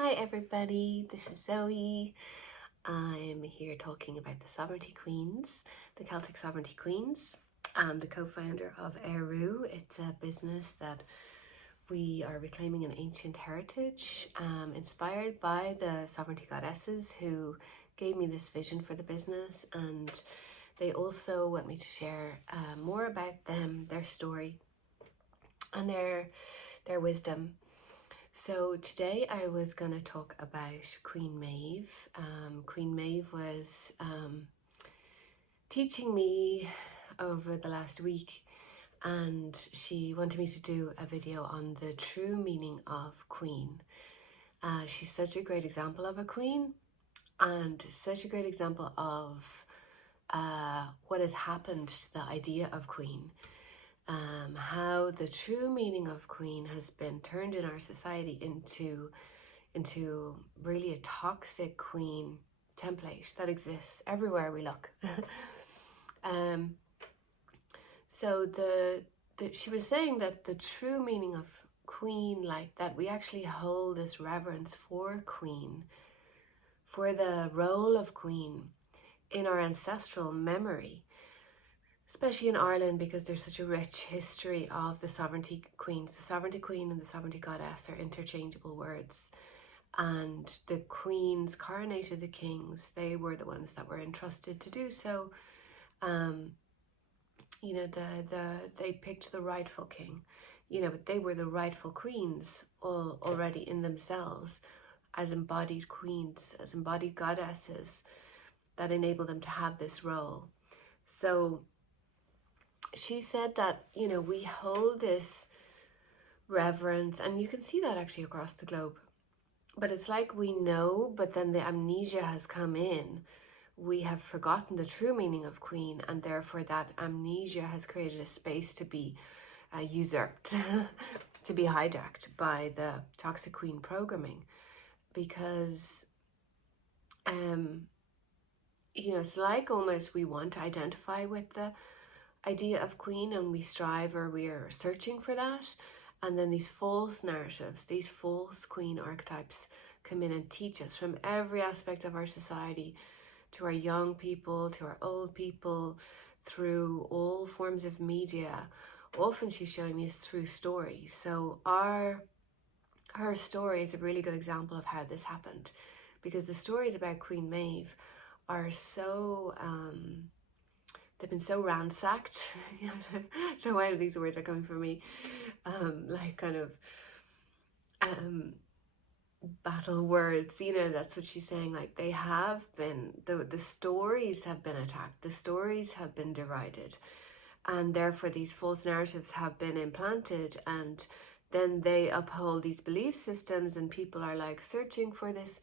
Hi everybody, this is Zoe. I'm here talking about the Sovereignty Queens, the Celtic Sovereignty Queens. I'm the co-founder of Eru. It's a business that we are reclaiming an ancient heritage, inspired by the sovereignty goddesses who gave me this vision for the business, and they also want me to share more about them, their story, and their wisdom. So today I was going to talk about Queen Maeve. Queen Maeve was teaching me over the last week, and she wanted me to do a video on the true meaning of queen. She's such a great example of a queen, and such a great example of what has happened to the idea of queen. How the true meaning of queen has been turned in our society into really a toxic queen template that exists everywhere we look. um, so she was saying that the true meaning of queen, like that we actually hold this reverence for queen, for the role of queen in our ancestral memory, especially in Ireland, because there's such a rich history of the sovereignty queens. The sovereignty queen and the sovereignty goddess are interchangeable words. And the queens coronated the kings. They were the ones that were entrusted to do so. You know, they picked the rightful king, you know, but they were the rightful queens already in themselves, as embodied queens, as embodied goddesses that enable them to have this role. So she said that, you know, we hold this reverence, and you can see that actually across the globe. But it's like we know, but then the amnesia has come in. We have forgotten the true meaning of queen, and therefore that amnesia has created a space to be usurped, to be hijacked by the toxic queen programming. Because, you know, it's like almost we want to identify with the idea of queen, and we strive, or we are searching for that. And then these false narratives, these false queen archetypes come in and teach us from every aspect of our society, to our young people, to our old people, through all forms of media. Often she's showing me this through stories. So her story is a really good example of how this happened, because the stories about Queen Maeve are so they've been so ransacked. I don't know why these words are coming from me. Like kind of battle words, you know, that's what she's saying. Like they have been, the stories have been attacked, the stories have been derided, and therefore these false narratives have been implanted, and then they uphold these belief systems, and people are like searching for this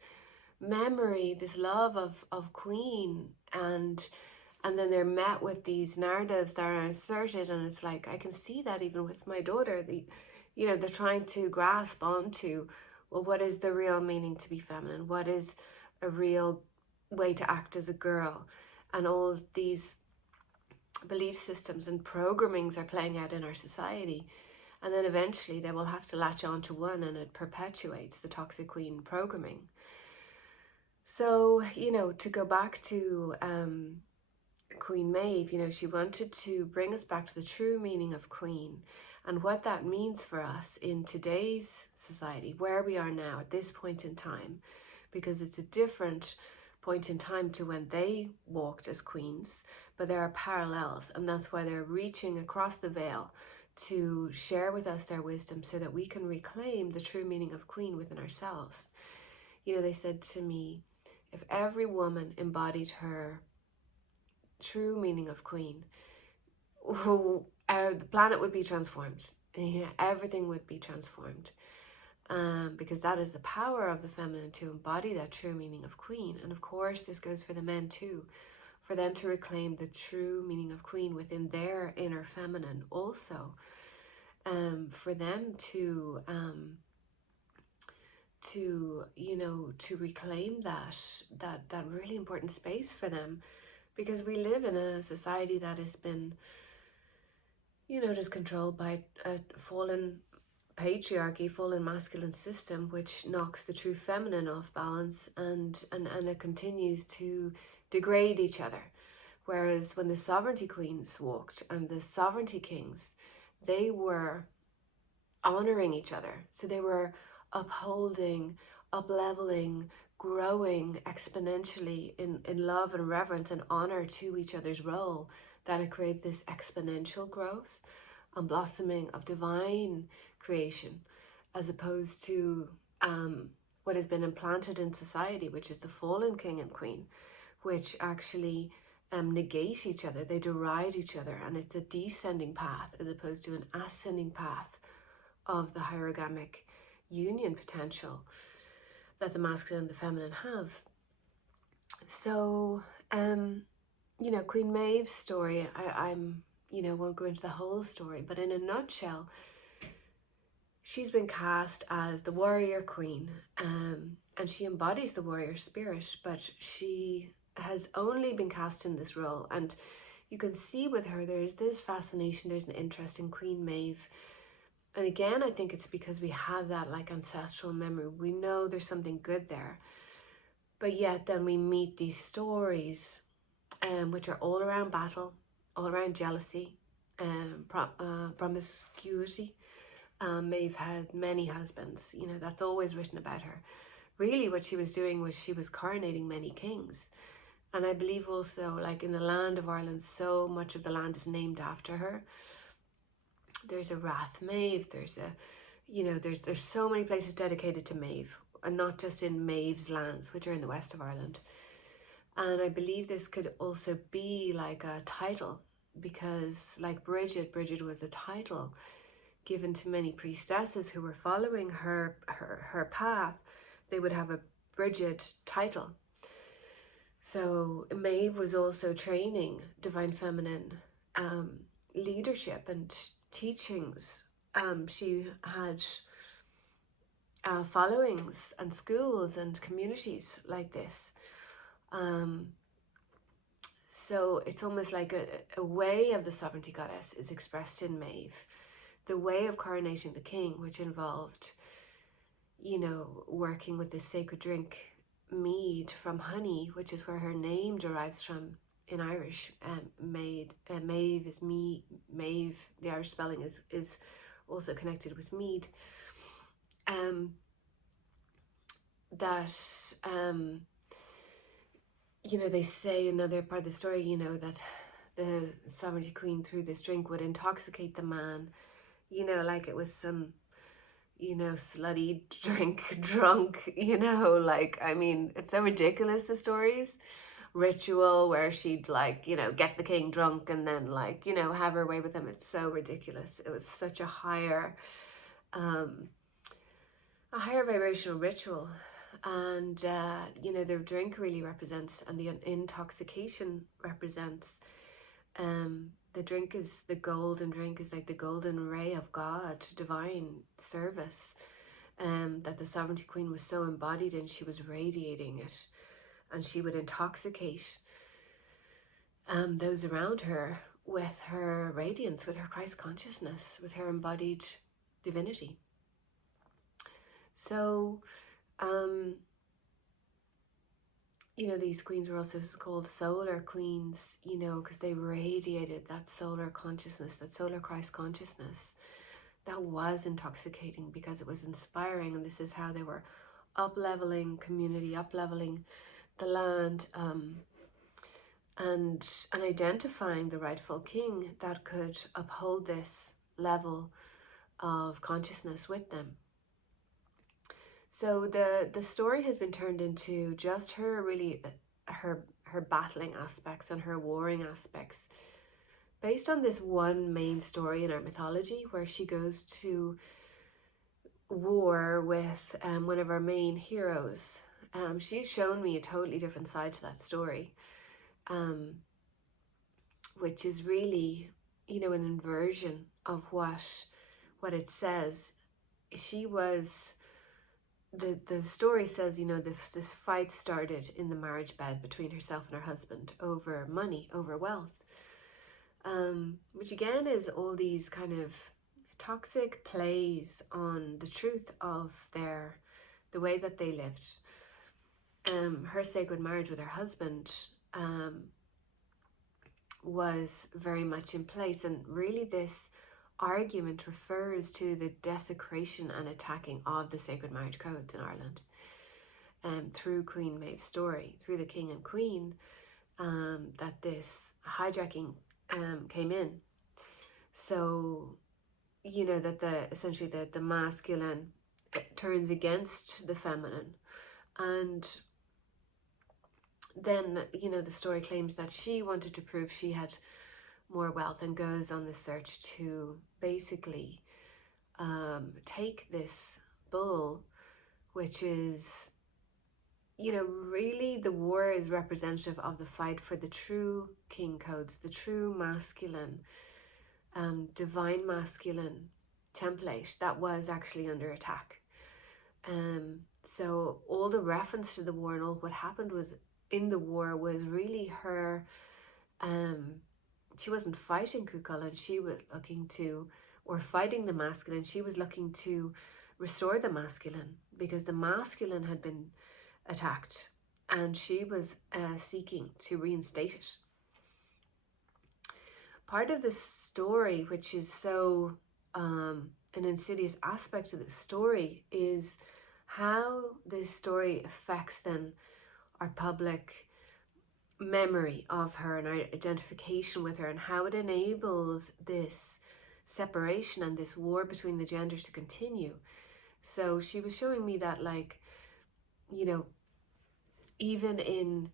memory, this love of queen, and then they're met with these narratives that are inserted. And it's like, I can see that even with my daughter, you know, they're trying to grasp onto, well, what is the real meaning to be feminine? What is a real way to act as a girl? And all these belief systems and programmings are playing out in our society. And then eventually they will have to latch on to one, and it perpetuates the toxic queen programming. So, you know, to go back to Queen Maeve, you know, she wanted to bring us back to the true meaning of queen, and what that means for us in today's society, where we are now at this point in time, because it's a different point in time to when they walked as queens, but there are parallels, and that's why they're reaching across the veil to share with us their wisdom, so that we can reclaim the true meaning of queen within ourselves. You know, they said to me, if every woman embodied her true meaning of queen, the planet would be transformed. Yeah, everything would be transformed, because that is the power of the feminine, to embody that true meaning of queen. And of course this goes for the men too, for them to reclaim the true meaning of queen within their inner feminine also, for them to you know, to reclaim that really important space for them, because we live in a society that has been, you know, just controlled by a fallen patriarchy, fallen masculine system, which knocks the true feminine off balance, and it continues to degrade each other. Whereas when the sovereignty queens walked and the sovereignty kings, they were honoring each other. So they were upholding, up-leveling, growing exponentially in love and reverence and honor to each other's role, that it creates this exponential growth and blossoming of divine creation, as opposed to what has been implanted in society, which is the fallen king and queen, which actually negate each other, they deride each other, and it's a descending path as opposed to an ascending path of the hierogamic union potential that the masculine and the feminine have. So, Queen Maeve's story, I'm won't go into the whole story, but in a nutshell, she's been cast as the warrior queen, and she embodies the warrior spirit, but she has only been cast in this role. And you can see with her, there's this fascination, there's an interest in Queen Maeve. And again, I think it's because we have that like ancestral memory. We know there's something good there. But yet then we meet these stories, which are all around battle, all around jealousy, promiscuity. Maeve had many husbands. That's always written about her. Really what she was doing was she was coronating many kings. And I believe also, like in the land of Ireland, so much of the land is named after her. There's a Rath Maeve, there's so many places dedicated to Maeve, and not just in Maeve's lands, which are in the west of Ireland. And I believe this could also be like a title, because like Bridget was a title given to many priestesses who were following her path. They would have a Bridget title. So Maeve was also training divine feminine leadership and teachings. She had followings and schools and communities like this. So it's almost like a way of the sovereignty goddess is expressed in Maeve. The way of coronating the king, which involved, working with this sacred drink, mead from honey, which is where her name derives from in Irish. Maeve is me. Maeve, the Irish spelling is also connected with mead. They say another part of the story, that the sovereignty queen through this drink would intoxicate the man, like it was some, slutty drunk, it's so ridiculous, the stories. Ritual where she'd get the king drunk and then have her way with him. It's so ridiculous. It was such a higher vibrational ritual. And the drink really represents, and the intoxication represents, the drink is the golden drink, is like the golden ray of God, divine service, that the sovereignty queen was so embodied in. She was radiating it, and she would intoxicate those around her with her radiance, with her Christ consciousness, with her embodied divinity. So these queens were also called solar queens, because they radiated that solar consciousness, that solar Christ consciousness that was intoxicating, because it was inspiring. And this is how they were up-leveling community, up-leveling the land, and identifying the rightful king that could uphold this level of consciousness with them. So the story has been turned into just her battling aspects and her warring aspects, based on this one main story in our mythology, where she goes to war with one of our main heroes. She's shown me a totally different side to that story, which is really, an inversion of what it says. She was... The story says, this fight started in the marriage bed between herself and her husband over money, over wealth, which again is all these kind of toxic plays on the truth of the way that they lived. Her sacred marriage with her husband was very much in place, and really this argument refers to the desecration and attacking of the sacred marriage codes in Ireland, through Queen Maeve's story, through the king and queen, that this hijacking came in. So, that essentially the masculine turns against the feminine, and then the story claims that she wanted to prove she had more wealth and goes on the search to basically take this bull, which is, really the war is representative of the fight for the true king codes, the true masculine, divine masculine template that was actually under attack. So all the reference to the war and all what happened was in the war was really her. She wasn't fighting Cuchulainn, she was looking to, or fighting the masculine, she was looking to restore the masculine, because the masculine had been attacked and she was seeking to reinstate it. Part of the story, which is so an insidious aspect of the story, is how this story affects then our public memory of her and our identification with her, and how it enables this separation and this war between the genders to continue. So she was showing me that, like, even in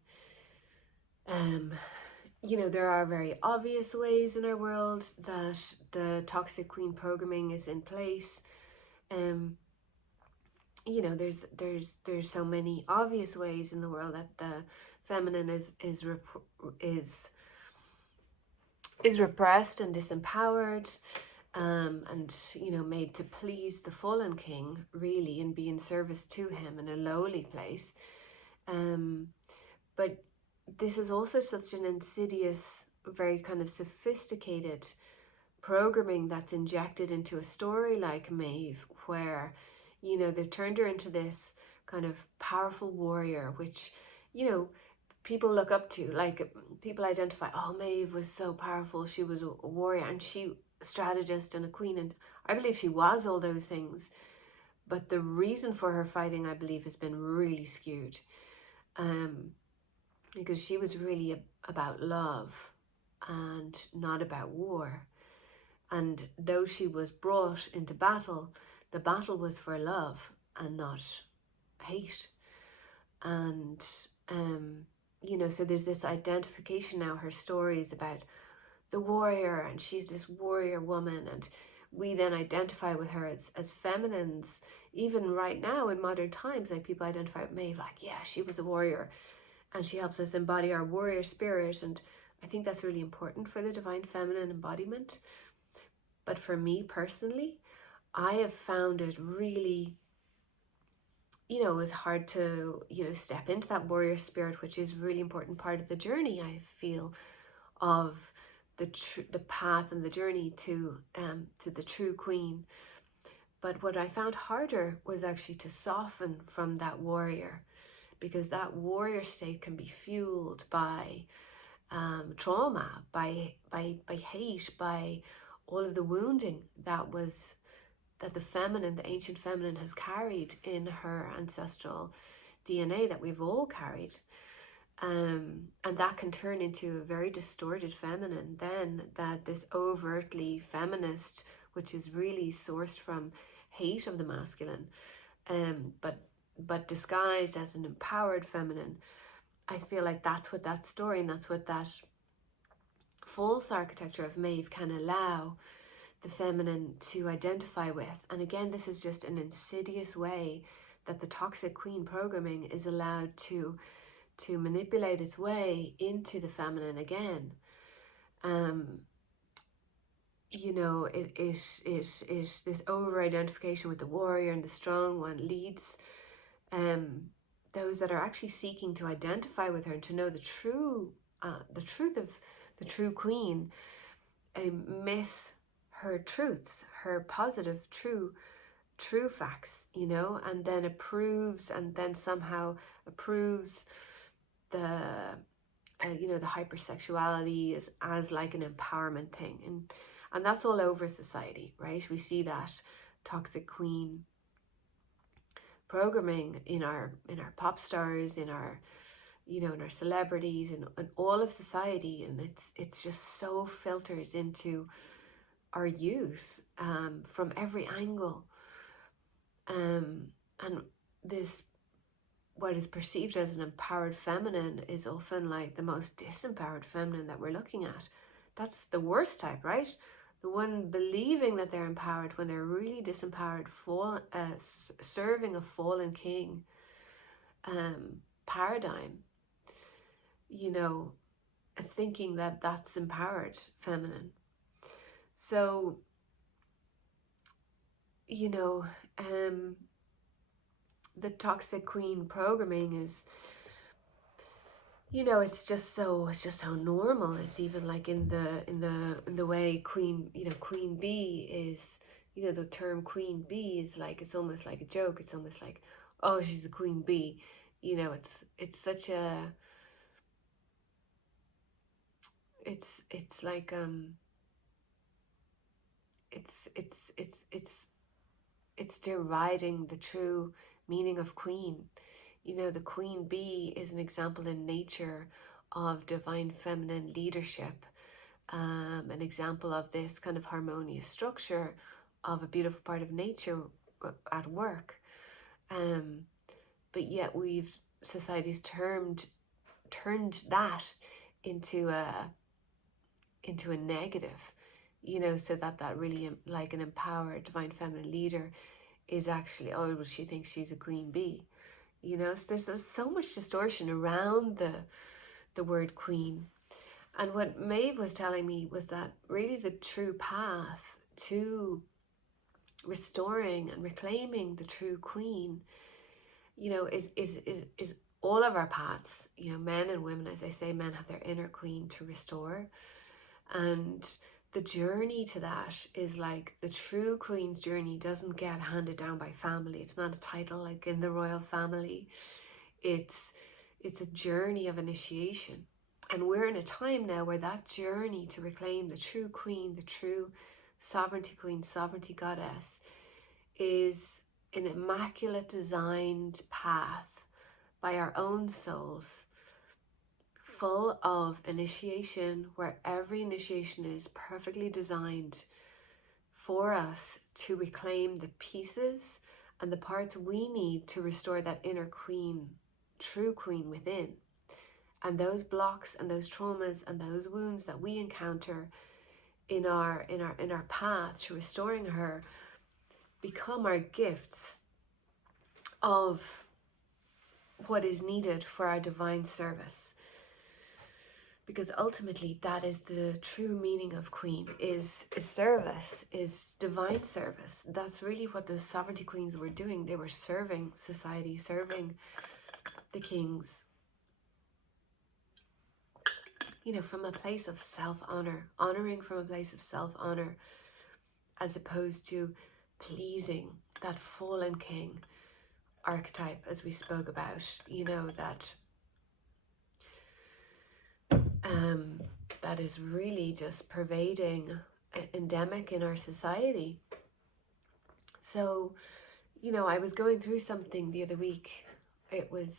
there are very obvious ways in our world that the toxic queen programming is in place. There's so many obvious ways in the world that the feminine is repressed and disempowered, and made to please the fallen king, really, and be in service to him in a lowly place. But this is also such an insidious, very kind of sophisticated programming that's injected into a story like Maeve, where they've turned her into this kind of powerful warrior, which people look up to. Like, people identify, oh, Maeve was so powerful, she was a warrior, and she strategist and a queen, and I believe she was all those things, but the reason for her fighting, I believe, has been really skewed, because she was really about love and not about war. And though she was brought into battle, the battle was for love and not hate. And so there's this identification now. Her story is about the warrior, and she's this warrior woman, and we then identify with her as feminines. Even right now in modern times, like, people identify with Maeve, like, yeah, she was a warrior, and she helps us embody our warrior spirit. And I think that's really important for the divine feminine embodiment. But for me personally, I have found it really, it's hard to, step into that warrior spirit, which is a really important part of the journey, I feel, of the path and the journey to the true queen. But what I found harder was actually to soften from that warrior, because that warrior state can be fueled by trauma, by hate, by all of the wounding that the feminine, the ancient feminine, has carried in her ancestral DNA, that we've all carried. And that can turn into a very distorted feminine then, that this overtly feminist, which is really sourced from hate of the masculine, but disguised as an empowered feminine. I feel like that's what that story, and that's what that false architecture of Maeve can allow the feminine to identify with. And again, this is just an insidious way that the toxic queen programming is allowed to manipulate its way into the feminine again. It is this over-identification with the warrior and the strong one leads those that are actually seeking to identify with her and to know the truth of the true queen, miss her truths, her positive, true facts, you know, and then approves, and then somehow approves the you know, the hypersexuality as like an empowerment thing, and that's all over society, right? We see that toxic queen programming in our pop stars, in our, you know, in our celebrities, and all of society, and it's just so filters into our youth, from every angle, and this, what is perceived as an empowered feminine is often like the most disempowered feminine that we're looking at. That's the worst type, right? The one believing that they're empowered when they're really disempowered, serving a fallen king paradigm, you know, thinking that that's empowered feminine. So, you know, the toxic queen programming is, you know, it's just so normal. It's even like in the way Queen, you know, Queen Bee is, you know, the term Queen Bee is like, it's almost like a joke. It's almost like, oh, she's a queen bee, you know. It's such a, it's like it's deriding the true meaning of queen. You know, the queen bee is an example in nature of divine feminine leadership, an example of this kind of harmonious structure of a beautiful part of nature at work. But yet society's turned that into a negative, you know, so that really, like, an empowered divine feminine leader is actually, oh, well, she thinks she's a queen bee, you know. So there's so much distortion around the word queen. And what Maeve was telling me was that really the true path to restoring and reclaiming the true queen, you know, is all of our paths. You know, men and women, as I say, men have their inner queen to restore, and the journey to that is like the true queen's journey doesn't get handed down by family. It's not a title like in the royal family. It's a journey of initiation. And we're in a time now where that journey to reclaim the true queen, the true sovereignty queen, sovereignty goddess, is an immaculate designed path by our own souls, full of initiation, where every initiation is perfectly designed for us to reclaim the pieces and the parts we need to restore that inner queen, true queen within. And those blocks and those traumas and those wounds that we encounter in our path to restoring her become our gifts of what is needed for our divine service. Because ultimately that is the true meaning of queen, is service, is divine service. That's really what the sovereignty queens were doing. They were serving society, serving the kings, you know, from a place of self-honor, honoring from a place of self-honor, as opposed to pleasing that fallen king archetype, as we spoke about, you know, that that is really just pervading, endemic in our society. So, you know, I was going through something the other week. It was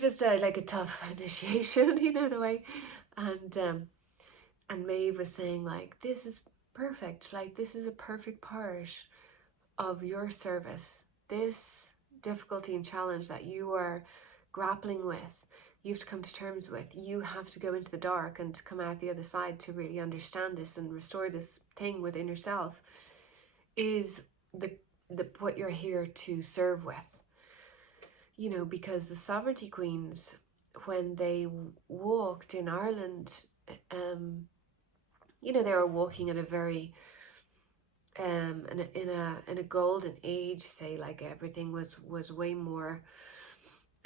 just like a tough initiation, you know, the way, and Maeve was saying, like, this is perfect, like, this is a perfect part of your service. This difficulty and challenge that you are grappling with, you have to come to terms with. You have to go into the dark and come out the other side to really understand this and restore this thing within yourself, is the what you're here to serve with. You know, because the sovereignty queens, when they walked in Ireland, you know, they were walking in a very in a golden age, say, like everything was way more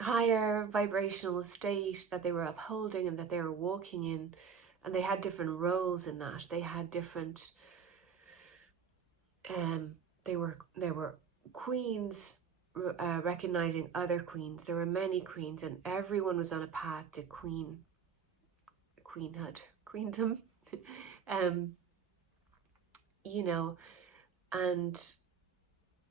higher vibrational state that they were upholding and that they were walking in, and they had different roles in that. They had different They were queens recognizing other queens. There were many queens, and everyone was on a path to queendom. um, you know, and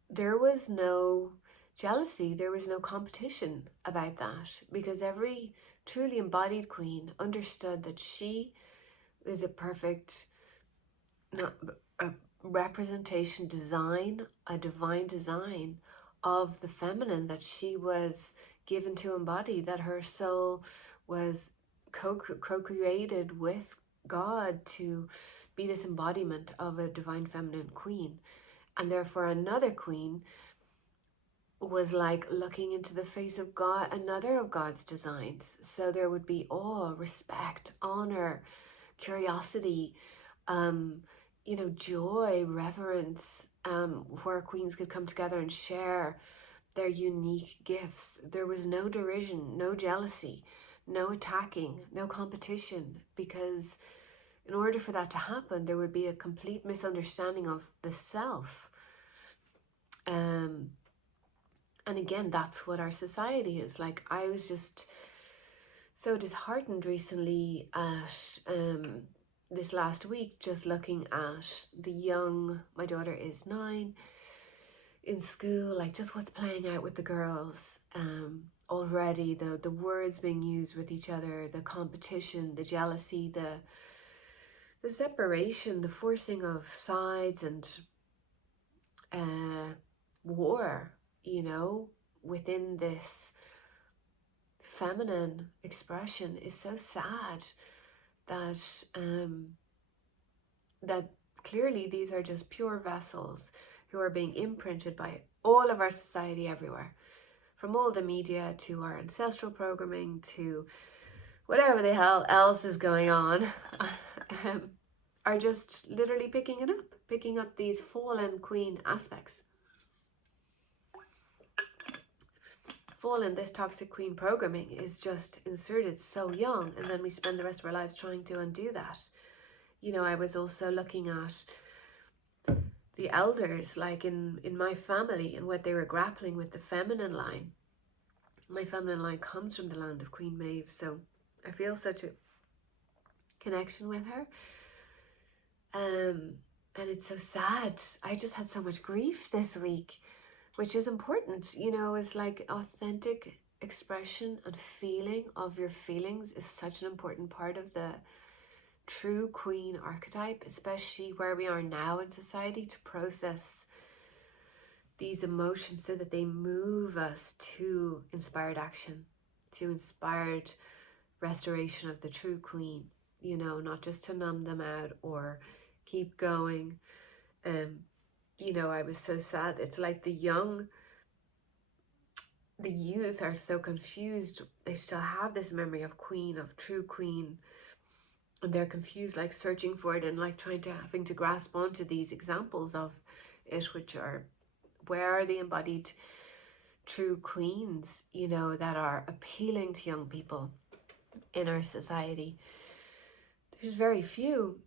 there was no jealousy, there was no competition about that, because every truly embodied queen understood that she is a perfect, not a representation, design, a divine design of the feminine that she was given to embody, that her soul was co-created with God to be this embodiment of a divine feminine queen. And therefore another queen was like looking into the face of God, another of God's designs. So there would be awe, respect, honor, curiosity, joy, reverence, where queens could come together and share their unique gifts. There was no derision, no jealousy, no attacking, no competition, because in order for that to happen, there would be a complete misunderstanding of the self. And again, that's what our society is like. I was just so disheartened recently at this last week, just looking at my daughter is 9, in school, like just what's playing out with the girls. Already the words being used with each other, the competition, the jealousy, the separation, the forcing of sides, and war, within this feminine expression is so sad that that clearly these are just pure vessels who are being imprinted by all of our society everywhere, from all the media to our ancestral programming to whatever the hell else is going on, are just literally picking up these fallen queen aspects. This toxic queen programming is just inserted so young, and then we spend the rest of our lives trying to undo that. I was also looking at the elders, like in my family, and what they were grappling with the feminine line. My feminine line comes from the land of Queen Maeve, so I feel such a connection with her. And it's so sad. I just had so much grief this week, which is important. Is like authentic expression and feeling of your feelings is such an important part of the true queen archetype, especially where we are now in society, to process these emotions so that they move us to inspired action, to inspired restoration of the true queen, not just to numb them out or keep going. I was so sad. It's like the youth are so confused. They still have this memory of queen, of true queen, and they're confused, like searching for it and like having to grasp onto these examples of it, which are, where are the embodied true queens, that are appealing to young people in our society? There's very few,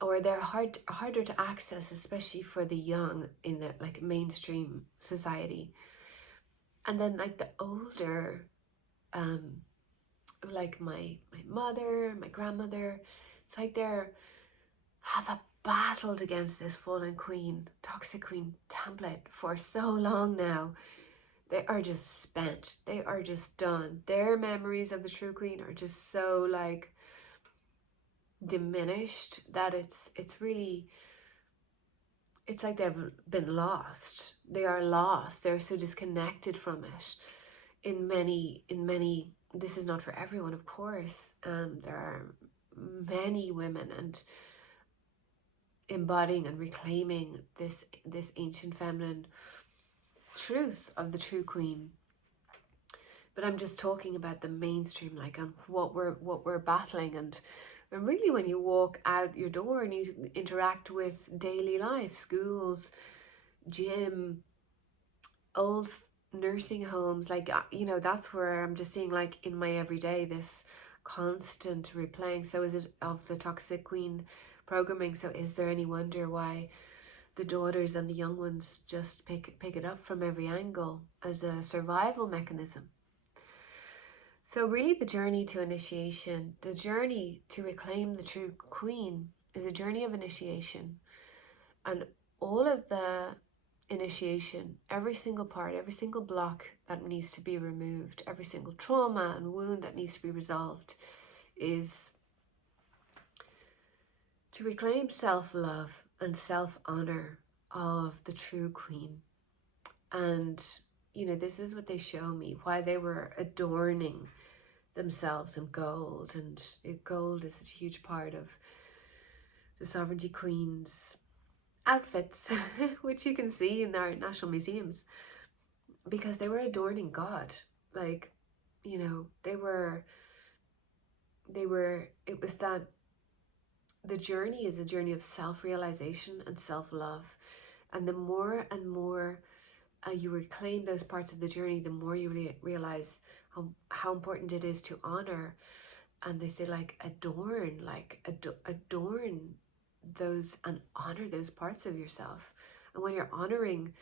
or they're harder to access, especially for the young in the like mainstream society. And then like the older, like my mother, my grandmother, it's like they're have battled against this fallen queen, toxic queen template for so long now. They are just spent. They are just done. Their memories of the true queen are just so like diminished that it's really, it's like they've been lost. They are lost. They're so disconnected from it. In many, this is not for everyone, of course. There are many women and embodying and reclaiming this ancient feminine truth of the true queen. But I'm just talking about the mainstream, like on what we're battling. And really, when you walk out your door and you interact with daily life, schools, gym, old nursing homes, like that's where I'm just seeing, like in my everyday, this constant replaying. So is it of the toxic queen programming? So is there any wonder why the daughters and the young ones just pick it up from every angle as a survival mechanism. So really the journey to initiation, the journey to reclaim the true queen, is a journey of initiation. And all of the initiation, every single part, every single block that needs to be removed, every single trauma and wound that needs to be resolved, is to reclaim self-love and self-honor of the true queen. And this is what they show me, why they were adorning themselves in gold. And gold is a huge part of the Sovereignty Queen's outfits, which you can see in our national museums, because they were adorning God. Like, they were, it was that the journey is a journey of self-realization and self-love. And the more and more you reclaim those parts of the journey, the more you realize how important it is to honor. And they say, like, adorn those and honor those parts of yourself. And when you're honoring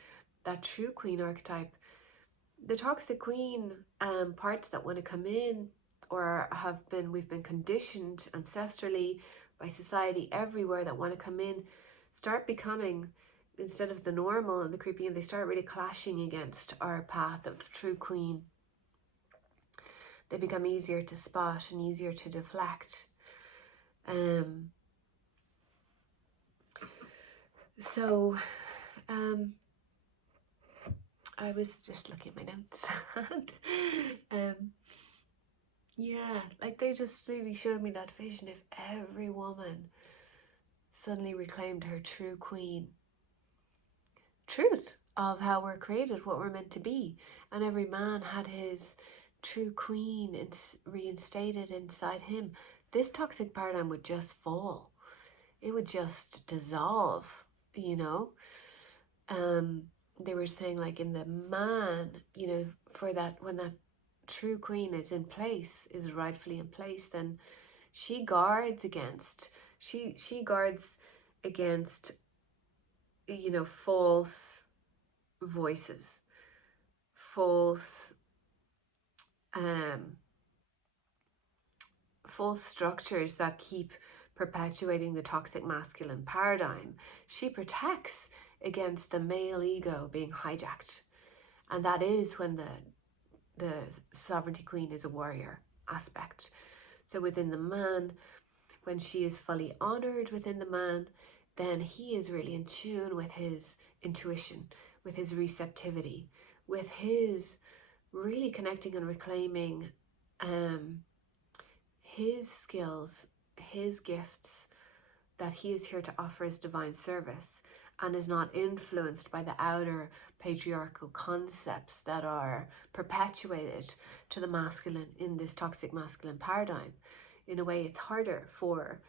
that true queen archetype, the toxic queen parts that want to come in, or we've been conditioned ancestrally by society everywhere, that want to come in, start becoming, instead of the normal and the creepy, and they start really clashing against our path of true queen. They become easier to spot and easier to deflect. I was just looking at my notes and yeah, like, they just really showed me that vision. If every woman suddenly reclaimed her true queen truth of how we're created, what we're meant to be, and every man had his true queen reinstated inside him, this toxic paradigm would just fall. It would just dissolve, They were saying, like, in the man, for that, when that true queen is in place, is rightfully in place, then she guards against, she guards against, false voices, false false structures that keep perpetuating the toxic masculine paradigm. She protects against the male ego being hijacked. And that is when the sovereignty queen is a warrior aspect. So within the man, when she is fully honored within the man, then he is really in tune with his intuition, with his receptivity, with his really connecting and reclaiming his skills, his gifts, that he is here to offer as divine service, and is not influenced by the outer patriarchal concepts that are perpetuated to the masculine in this toxic masculine paradigm. In a way, it's harder for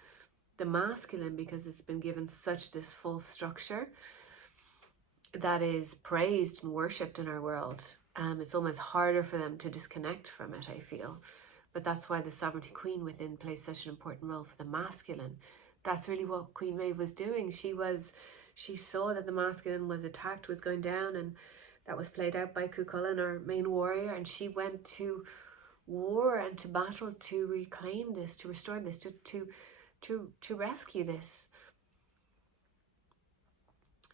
the masculine because it's been given such this false structure that is praised and worshipped in our world. It's almost harder for them to disconnect from it, I feel. But that's why the sovereignty queen within plays such an important role for the masculine. That's really what Queen Maeve was doing. She saw that the masculine was attacked, was going down, and that was played out by Cuchulainn, our main warrior, and she went to war and to battle to reclaim this, to restore this, to rescue this.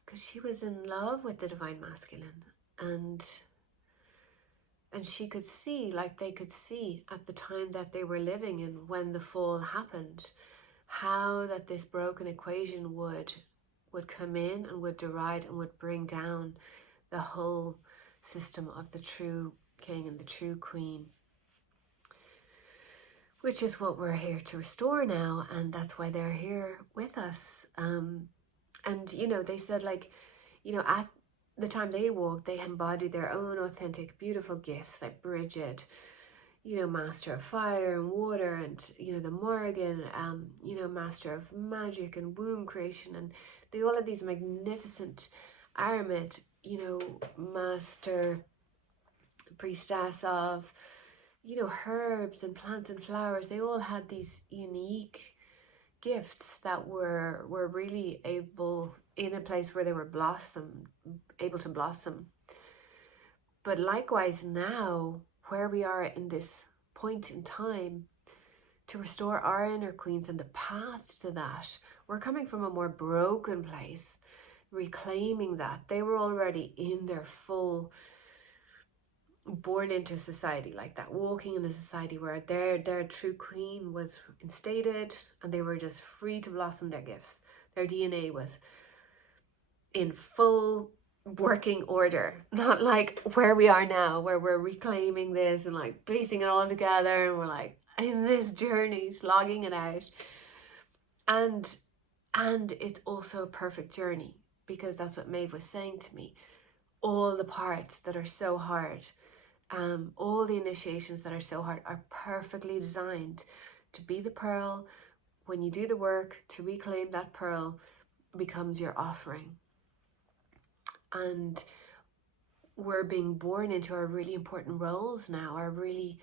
Because she was in love with the divine masculine, and she could see, like they could see at the time that they were living in, when the fall happened, how that this broken equation would come in and would deride and would bring down the whole system of the true king and the true queen, which is what we're here to restore now. And that's why they're here with us. And they said, like, at the time they walked, they embodied their own authentic, beautiful gifts, like Bridget, master of fire and water, and the Morrigan, master of magic and womb creation, and they all had these magnificent Aramid, master priestess of herbs and plants and flowers. They all had these unique gifts that were really able, in a place where they were able to blossom. But likewise now, where we are in this point in time, to restore our inner queens and the path to that, we're coming from a more broken place, reclaiming that. They were already in their full, born into society like that, walking in a society where their true queen was instated and they were just free to blossom their gifts. Their DNA was in full working order, not like where we are now, where we're reclaiming this and like piecing it all together, and we're like in this journey, slogging it out. And it's also a perfect journey, because that's what Maeve was saying to me. All the parts that are so hard, all the initiations that are so hard, are perfectly designed to be the pearl. When you do the work to reclaim that pearl, becomes your offering. And we're being born into our really important roles now, our really,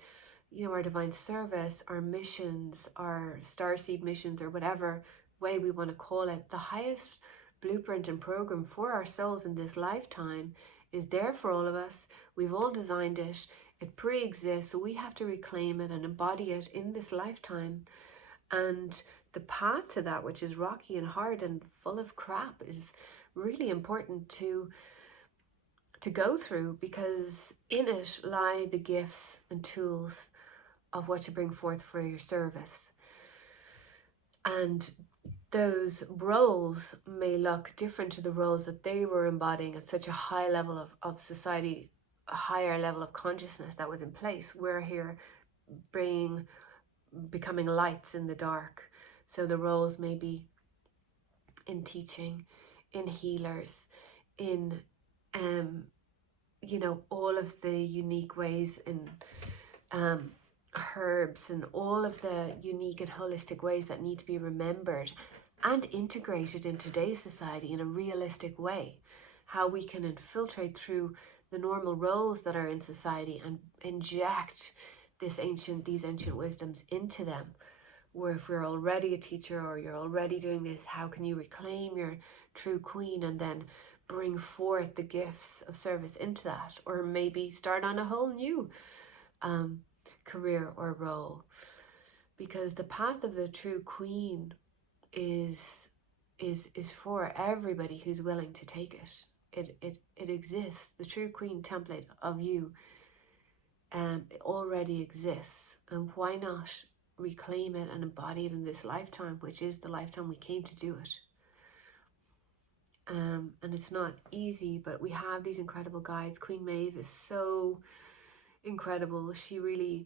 our divine service, our missions, our starseed missions, or whatever way we want to call it. The highest blueprint and program for our souls in this lifetime is there for all of us. We've all designed it. It pre-exists, so we have to reclaim it and embody it in this lifetime. And the path to that, which is rocky and hard and full of crap, is really important to go through, because in it lie the gifts and tools of what to bring forth for your service. And those roles may look different to the roles that they were embodying at such a high level of society, a higher level of consciousness that was in place. We're here becoming lights in the dark. So the roles may be in teaching, in healers, in all of the unique ways in herbs, and all of the unique and holistic ways that need to be remembered and integrated in today's society in a realistic way. How we can infiltrate through the normal roles that are in society and inject these ancient wisdoms into them. Where if you're already a teacher or you're already doing this, how can you reclaim your true queen and then bring forth the gifts of service into that? Or maybe start on a whole new career or role, because the path of the true queen is for everybody who's willing to take it. It exists. The true queen template of you it already exists, and why not reclaim it and embody it in this lifetime, which is the lifetime we came to do it. And it's not easy, but we have these incredible guides. Queen Maeve is so incredible. She really,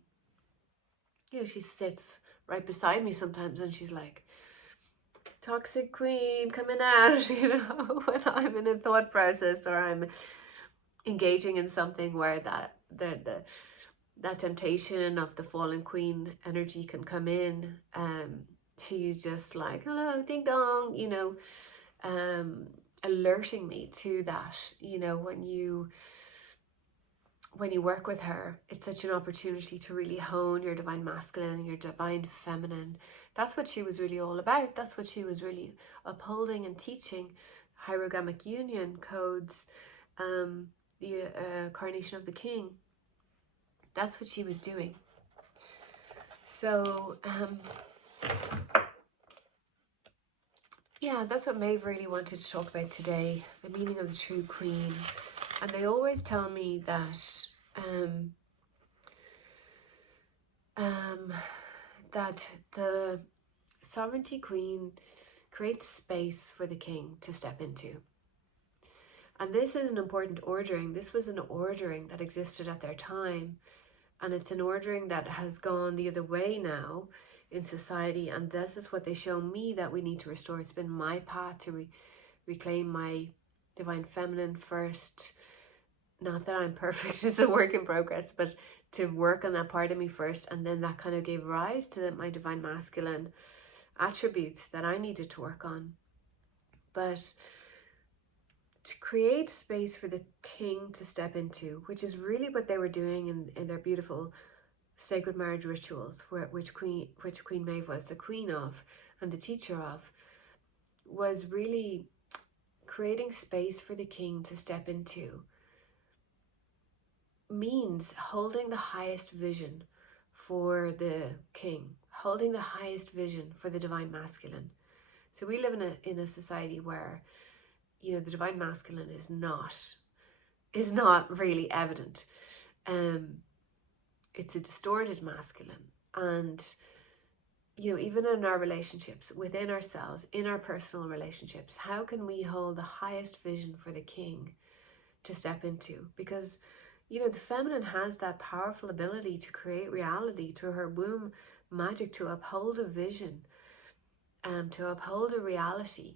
she sits right beside me sometimes and she's like, toxic queen coming out, when I'm in a thought process or I'm engaging in something where that temptation of the fallen queen energy can come in. She's just like, hello, ding dong, alerting me to that. When you work with her, it's such an opportunity to really hone your divine masculine and your divine feminine. That's what she was really all about. That's what she was really upholding and teaching. Hierogamic union codes, the coronation of the king. That's what she was doing. So, yeah, that's what Maeve really wanted to talk about today, the meaning of the true queen. And they always tell me that that the sovereignty queen creates space for the king to step into. And this is an important ordering. This was an ordering that existed at their time. And it's an ordering that has gone the other way now in society. And this is what they show me that we need to restore. It's been my path to reclaim my divine feminine first. Not that I'm perfect, it's a work in progress, but to work on that part of me first. And then that kind of gave rise to my divine masculine attributes that I needed to work on. But to create space for the king to step into, which is really what they were doing in their beautiful sacred marriage rituals, which Queen Maeve was the queen of and the teacher of, was really creating space for the king to step into, means holding the highest vision for the king, holding the highest vision for the divine masculine. So we live in a society where, you know, the divine masculine is not really evident. It's a distorted masculine, and you know, even in our relationships, within ourselves, in our personal relationships, how can we hold the highest vision for the king to step into? Because, you know, the feminine has that powerful ability to create reality through her womb magic, to uphold a vision, to uphold a reality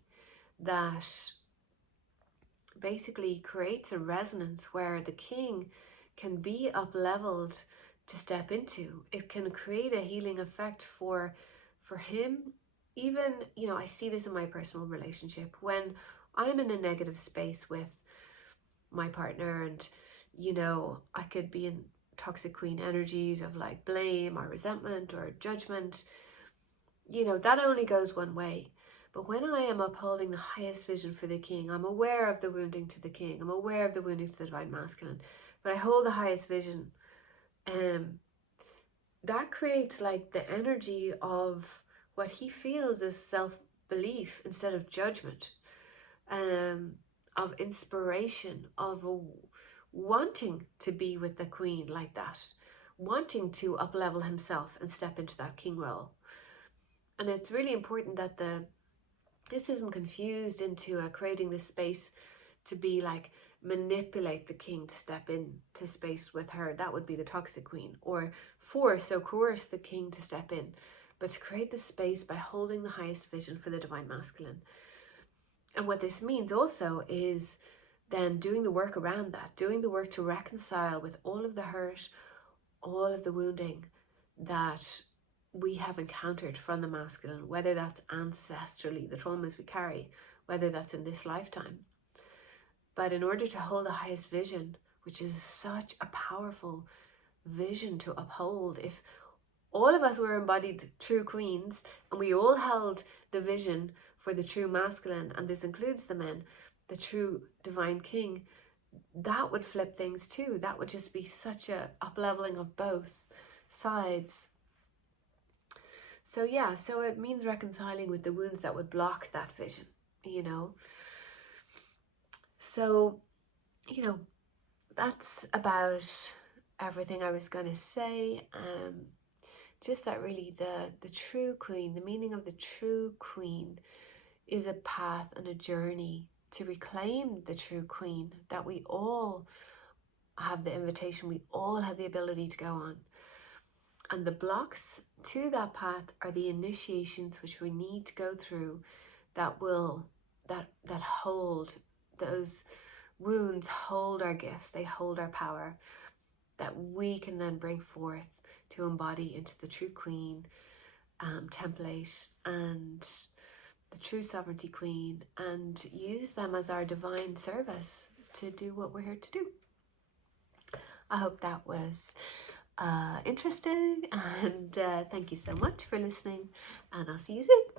that basically creates a resonance where the king can be up leveled to step into. It can create a healing effect for him. Even, you know, I see this in my personal relationship when I'm in a negative space with my partner, and you know, I could be in toxic queen energies of like blame or resentment or judgment. You know, that only goes one way. But when I am upholding the highest vision for the king, I'm aware of the wounding to the king, I'm aware of the wounding to the divine masculine, but I hold the highest vision. That creates like the energy of what he feels is self-belief instead of judgment, of inspiration, of wanting to be with the queen like that, wanting to up-level himself and step into that king role. And it's really important that this isn't confused into creating this space to be like manipulate the king to step into space with her. That would be the toxic queen. Or force or coerce the king to step in. But to create the space by holding the highest vision for the divine masculine. And what this means also is then doing the work around that, doing the work to reconcile with all of the hurt, all of the wounding that we have encountered from the masculine, whether that's ancestrally, the traumas we carry, whether that's in this lifetime. But in order to hold the highest vision, which is such a powerful vision to uphold, if all of us were embodied true queens and we all held the vision for the true masculine, and this includes the men, the true divine king, that would flip things too. That would just be such a up-leveling of both sides. So yeah, so it means reconciling with the wounds that would block that vision, you know. So, you know, that's about everything I was going to say. Just that really the true queen, the meaning of the true queen is a path and a journey to reclaim the true queen that we all have the invitation, we all have the ability to go on. And the blocks to that path are the initiations which we need to go through that hold those wounds, hold our gifts, they hold our power, that we can then bring forth to embody into the true queen template and the true sovereignty queen, and use them as our divine service to do what we're here to do. I hope that was interesting, and thank you so much for listening, and I'll see you soon.